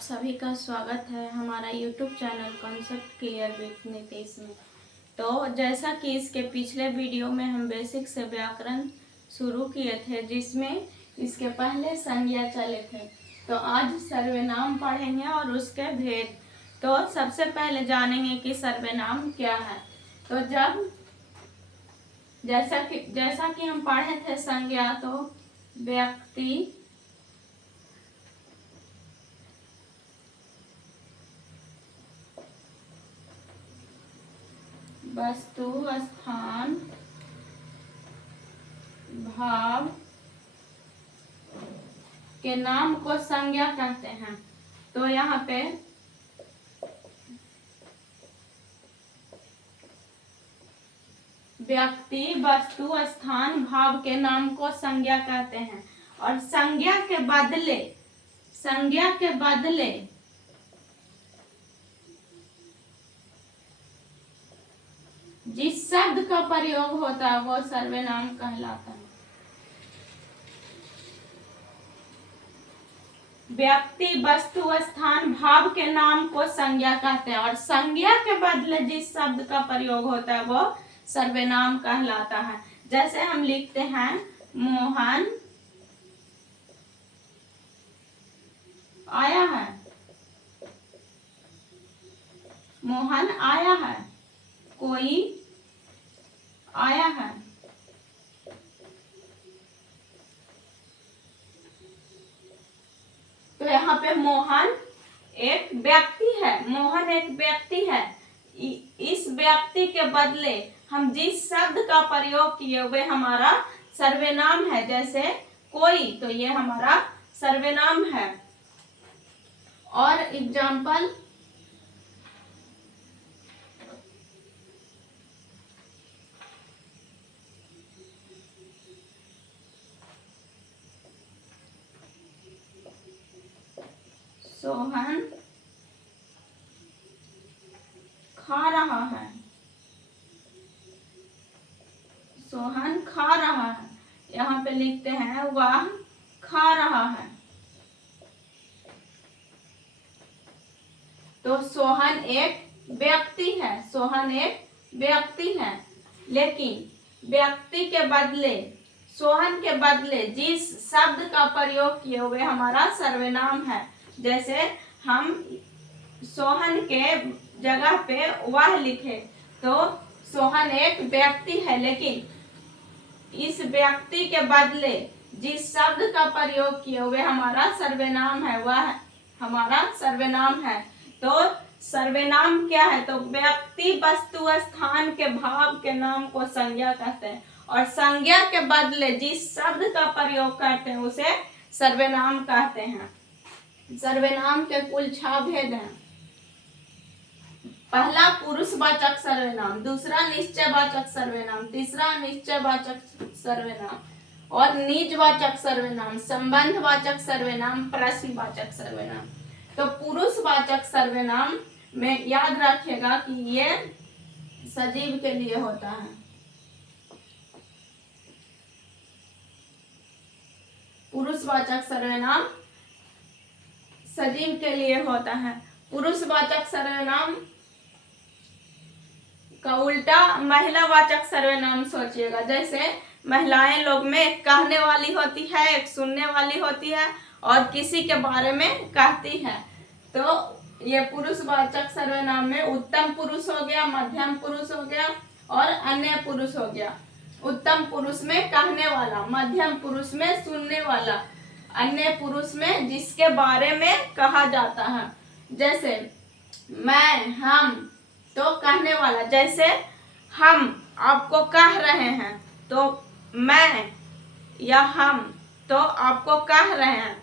सभी का स्वागत है हमारा YouTube channel concept clear with Nitish में। तो जैसा कि इसके पिछले वीडियो में हम बेसिक से व्याकरण शुरू किए थे, जिसमें इसके पहले संज्ञा चले थे, तो आज सर्वनाम पढ़ेंगे और उसके भेद। तो सबसे पहले जानेंगे कि सर्वनाम क्या है। तो जैसा कि हम पढ़े थे संज्ञा, तो व्यक्ति, वस्तु, स्थान, भाव के नाम को संज्ञा कहते हैं। तो यहाँ पे व्यक्ति, वस्तु, स्थान, भाव के नाम को संज्ञा कहते हैं। और संज्ञा के बदले जिस शब्द का प्रयोग होता है वो सर्वनाम कहलाता है। व्यक्ति, वस्तु, स्थान, भाव के नाम को संज्ञा कहते हैं और संज्ञा के बदले जिस शब्द का प्रयोग होता है वो सर्वनाम कहलाता है। जैसे हम लिखते हैं मोहन आया है, मोहन आया है, कोई आया है। तो यहाँ पे मोहन एक व्यक्ति है, मोहन एक व्यक्ति है। इस व्यक्ति के बदले हम जिस शब्द का प्रयोग किए वे हमारा सर्वनाम है। जैसे कोई, तो ये हमारा सर्वनाम है। और एग्जाम्पल, सोहन खा रहा है, सोहन खा रहा है। यहाँ पे लिखते हैं वह खा रहा है। तो सोहन एक व्यक्ति है, सोहन एक व्यक्ति है, लेकिन व्यक्ति के बदले, सोहन के बदले जिस शब्द का प्रयोग किए हुए हमारा सर्वनाम है। जैसे हम सोहन के जगह पे वह लिखे, तो सोहन एक व्यक्ति है, लेकिन इस व्यक्ति के बदले जिस शब्द का प्रयोग किए हुए हमारा सर्वनाम है वह हमारा सर्वनाम है। तो सर्वनाम क्या है? तो व्यक्ति, वस्तु, स्थान के भाव के नाम को संज्ञा कहते हैं और संज्ञा के बदले जिस शब्द का प्रयोग करते हैं उसे सर्वनाम कहते हैं। सर्वनाम के कुल 6 भेद हैं। पहला पुरुषवाचक सर्वनाम, दूसरा निश्चयवाचक सर्वनाम, तीसरा निश्चयवाचक सर्वनाम और निजवाचक सर्वनाम, संबंधवाचक सर्वनाम, प्रश्नवाचक सर्वनाम। तो पुरुषवाचक सर्वनाम में याद रखिएगा कि ये सजीव के लिए होता है। पुरुषवाचक सर्वनाम सजीव के लिए होता है। पुरुषवाचक सर्वनाम का उल्टा महिलावाचक सर्वनाम सोचिएगा। जैसे महिलाएं लोग में एक कहने वाली होती है, एक सुनने वाली होती है और किसी के बारे में कहती है। तो ये पुरुषवाचक सर्वनाम में उत्तम पुरुष हो गया, मध्यम पुरुष हो गया और अन्य पुरुष हो गया। उत्तम पुरुष में कहने वाला, मध्यम पुरुष में सुनने वाला, अन्य पुरुष में जिसके बारे में कहा जाता है। जैसे मैं, हम, तो कहने वाला। जैसे हम आपको कह रहे हैं, तो मैं या हम तो आपको कह रहे हैं,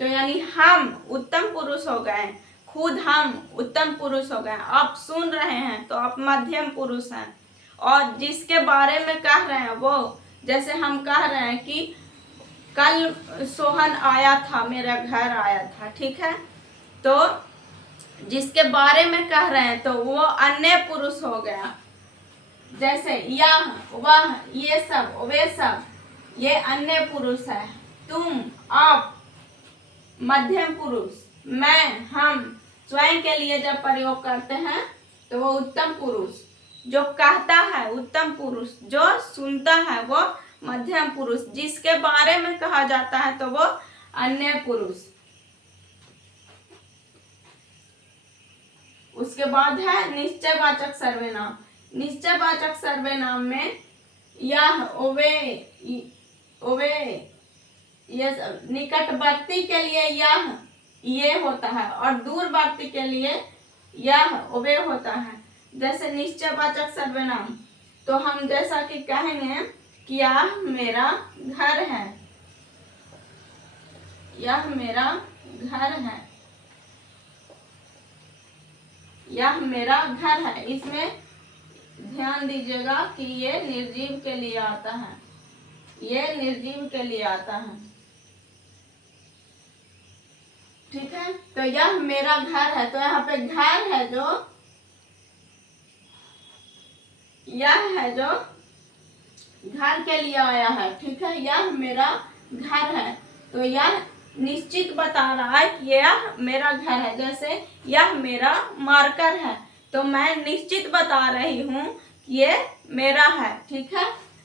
तो यानी हम उत्तम पुरुष हो गए, खुद हम उत्तम पुरुष हो गए। आप सुन रहे हैं तो आप मध्यम पुरुष हैं और जिसके बारे में कह रहे हैं वो, जैसे हम कह रहे हैं कि कल सोहन आया था, मेरा घर आया था, ठीक है। तो जिसके बारे में कह रहे हैं तो वो अन्य पुरुष हो गया। जैसे यह, वह, ये सब, वे सब, ये अन्य पुरुष है। तुम, आप, मध्यम पुरुष। मैं, हम स्वयं के लिए जब प्रयोग करते हैं तो वो उत्तम पुरुष। जो कहता है उत्तम पुरुष, जो सुनता है वो मध्यम पुरुष, जिसके बारे में कहा जाता है तो वो अन्य पुरुष। उसके बाद है निश्चयवाचक सर्वनाम। निश्चयवाचक सर्वनाम में यह, ओवे, ओवे, ये निकटवर्ती के लिए यह, ये होता है, और दूरवर्ती के लिए यह, ओवे होता है। जैसे निश्चयवाचक सर्वनाम तो हम जैसा कि कहेंगे कि यह मेरा घर है, यह मेरा घर है, यह मेरा घर है। इसमें ध्यान दीजिएगा कि ये निर्जीव के लिए आता है, ये निर्जीव के लिए आता है। ठीक है, तो यह मेरा घर है, तो यहाँ पे घर है जो, यह है जो घर के लिए आया है। ठीक है, यह मेरा घर है, तो यह निश्चित बता रहा है कि यह मेरा घर है। जैसे यह मेरा मार्कर है, तो मैं निश्चित बता रही हूँ कि ये मेरा है। ठीक है,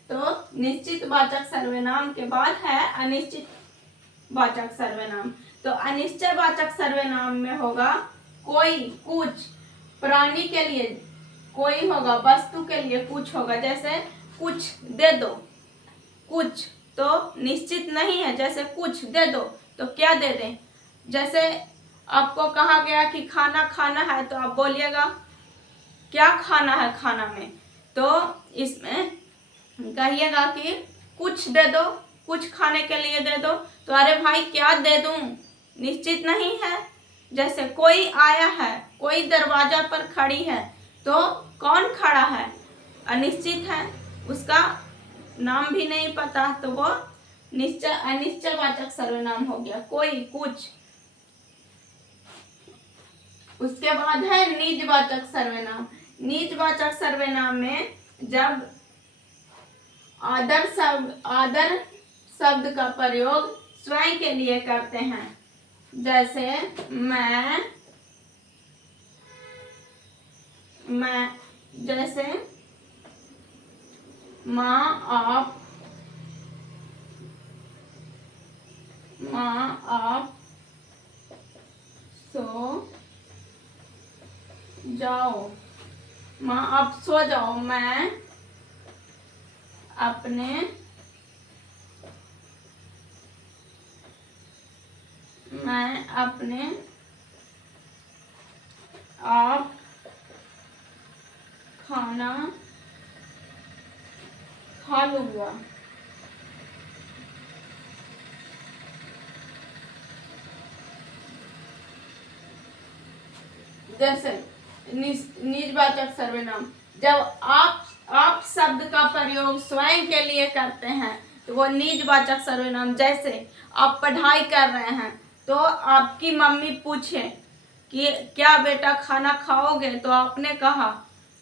तो निश्चित वाचक सर्वनाम के बाद है अनिश्चित वाचक सर्वनाम। तो अनिश्चय वाचक सर्वनाम में होगा कोई, कुछ, प्राणी के लिए कोई होगा, वस्तु के लिए कुछ होगा। जैसे कुछ दे दो, कुछ तो निश्चित नहीं है, जैसे कुछ दे दो तो क्या दे दें। जैसे आपको कहा गया कि खाना खाना है, तो आप बोलिएगा क्या खाना है खाना में, तो इसमें कहिएगा कि कुछ दे दो, कुछ खाने के लिए दे दो। तो अरे भाई क्या दे दूं, निश्चित नहीं है। जैसे कोई आया है, कोई दरवाजा पर खड़ी है, तो कौन खड़ा है, अनिश्चित है, उसका नाम भी नहीं पता, तो वो निश्चय, अनिश्चयवाचक सर्वनाम हो गया, कोई, कुछ। उसके बाद है निजवाचक सर्वनाम। निजवाचक सर्वनाम में जब आदर शब्द का प्रयोग स्वयं के लिए करते हैं, जैसे मैं, जैसे माँ, आप, सो जाओ, माँ आप सो जाओ, मैं अपने आप खाना खा लूंगा। जैसे निजवाचक सर्वनाम, जब आप शब्द का प्रयोग स्वयं के लिए करते हैं तो वो निजवाचक सर्वनाम। जैसे आप पढ़ाई कर रहे हैं, तो आपकी मम्मी पूछे कि क्या बेटा खाना खाओगे, तो आपने कहा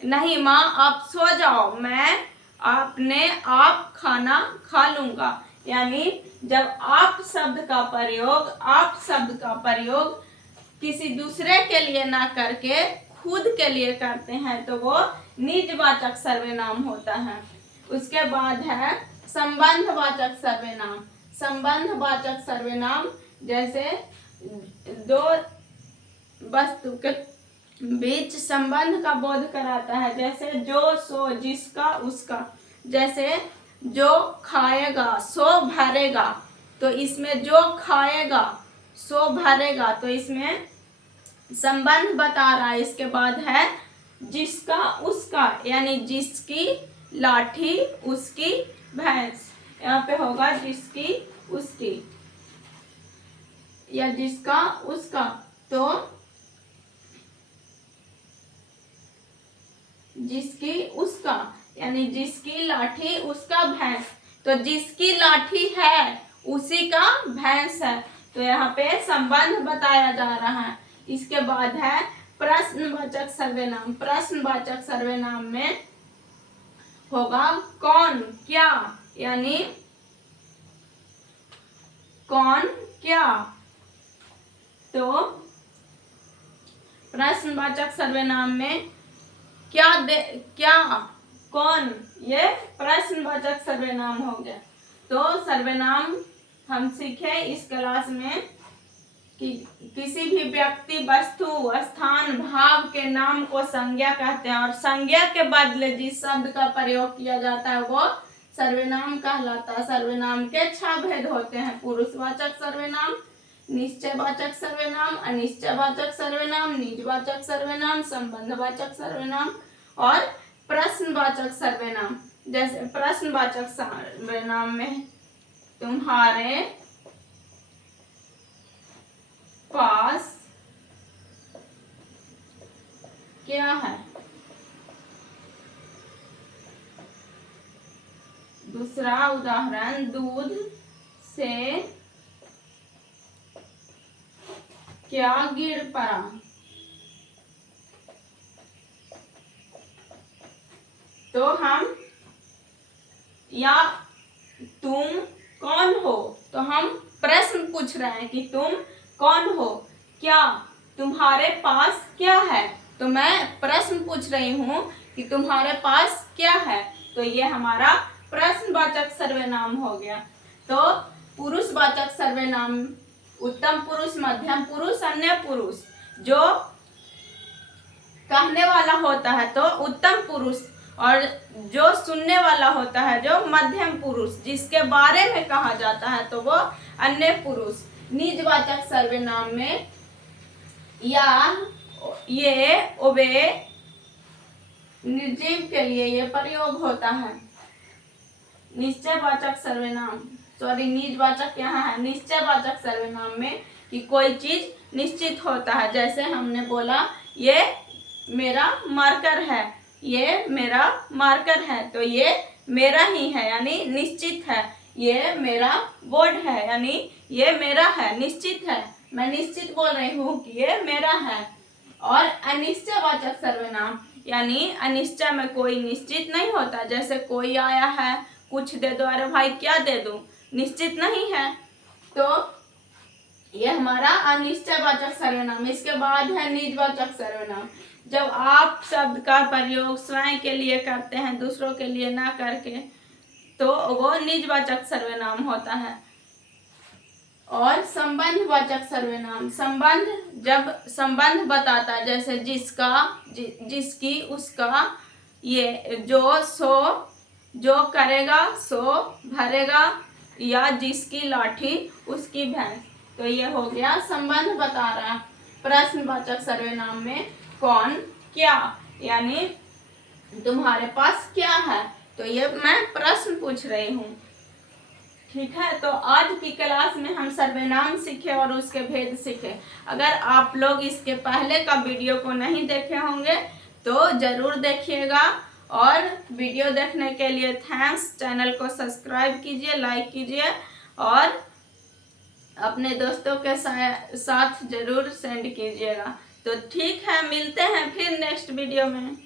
नहीं माँ आप सो जाओ, मैं अपने आप खाना खा लूंगा। यानी जब आप शब्द का प्रयोग किसी दूसरे के लिए ना करके खुद के लिए करते हैं तो वो निजवाचक सर्वनाम होता है। उसके बाद है संबंधवाचक सर्वनाम। संबंधवाचक सर्वनाम जैसे दो वस्तु के बीच संबंध का बोध कराता है, जैसे जो, सो, जिसका, उसका। जैसे जो खाएगा सो भरेगा, तो इसमें जो खाएगा सो भरेगा, तो इसमें संबंध बता रहा है। इसके बाद है जिसका, उसका, यानी जिसकी लाठी उसकी भैंस। यहाँ पे होगा जिसकी, उसकी या जिसका, उसका। तो जिसकी, उसका, यानी जिसकी लाठी उसका भैंस। तो जिसकी लाठी है उसी का भैंस है, तो यहाँ पे संबंध बताया जा रहा है। इसके बाद है प्रश्नवाचक सर्वनाम। प्रश्नवाचक सर्वनाम में होगा कौन, क्या, यानी कौन, क्या। तो प्रश्नवाचक सर्वनाम में क्या कौन, ये प्रश्नवाचक सर्वनाम हो गया। तो सर्वनाम हम सीखे इस क्लास में कि किसी भी व्यक्ति, वस्तु, स्थान, भाव के नाम को संज्ञा कहते हैं और संज्ञा के बदले जिस शब्द का प्रयोग किया जाता है वो सर्वनाम कहलाता है। सर्वनाम के 6 भेद होते हैं: पुरुषवाचक सर्वनाम, निश्चयवाचक सर्वनाम, अनिश्चयवाचक सर्वनाम, निजवाचक सर्वनाम, संबंधवाचक सर्वनाम और प्रश्नवाचक सर्वनाम। जैसे प्रश्नवाचक सर्वनाम में तुम्हारे पास क्या है। दूसरा उदाहरण, दूध से क्या गिर पड़ा। तो हम, या तुम कौन हो, तो हम प्रश्न पूछ रहे हैं कि तुम कौन हो, क्या तुम्हारे पास क्या है। तो मैं प्रश्न पूछ रही हूँ कि तुम्हारे पास क्या है, तो ये हमारा प्रश्नवाचक सर्वनाम हो गया। तो पुरुषवाचक सर्वनाम उत्तम पुरुष, मध्यम पुरुष, अन्य पुरुष। जो कहने वाला होता है तो उत्तम पुरुष, और जो सुनने वाला होता है जो मध्यम पुरुष, जिसके बारे में कहा जाता है तो वो अन्य पुरुष। निजवाचक सर्वनाम में या, ये, वे, निर्जीव के लिए ये प्रयोग होता है। निश्चयवाचक सर्वनाम, निजवाचक यहाँ है। निश्चयवाचक सर्वनाम में कि कोई चीज निश्चित होता है। जैसे हमने बोला ये मेरा मार्कर है, ये मेरा मार्कर है, तो ये मेरा ही है यानी निश्चित है। ये मेरा बोर्ड है यानी ये मेरा है, निश्चित है। मैं निश्चित बोल रही हूँ कि ये मेरा है। और अनिश्चयवाचक सर्वनाम यानी अनिश्चय में कोई निश्चित नहीं होता। जैसे कोई आया है, कुछ दे दो, अरे भाई क्या दे दूं, निश्चित नहीं है। तो ये हमारा अनिश्चयवाचक सर्वनाम। इसके बाद है निजवाचक सर्वनाम। जब आप शब्द का प्रयोग स्वयं के लिए करते हैं, दूसरों के लिए ना करके, तो वो निजवाचक सर्वनाम होता है। और संबंधवाचक सर्वनाम, संबंध, जब संबंध बताता है, जैसे जिसका, जिसकी, उसका, ये, जो, सो, जो करेगा सो भरेगा, या जिसकी लाठी उसकी भैंस। तो ये हो गया संबंध बता रहा है। प्रश्नवाचक सर्वनाम में कौन, क्या, यानी तुम्हारे पास क्या है, तो ये मैं प्रश्न पूछ रही हूँ। ठीक है, तो आज की क्लास में हम सर्वनाम सीखे और उसके भेद सीखे। अगर आप लोग इसके पहले का वीडियो को नहीं देखे होंगे तो जरूर देखिएगा। और वीडियो देखने के लिए थैंक्स। चैनल को सब्सक्राइब कीजिए, लाइक कीजिए और अपने दोस्तों के साथ जरूर सेंड कीजिएगा। तो ठीक है, मिलते हैं फिर नेक्स्ट वीडियो में।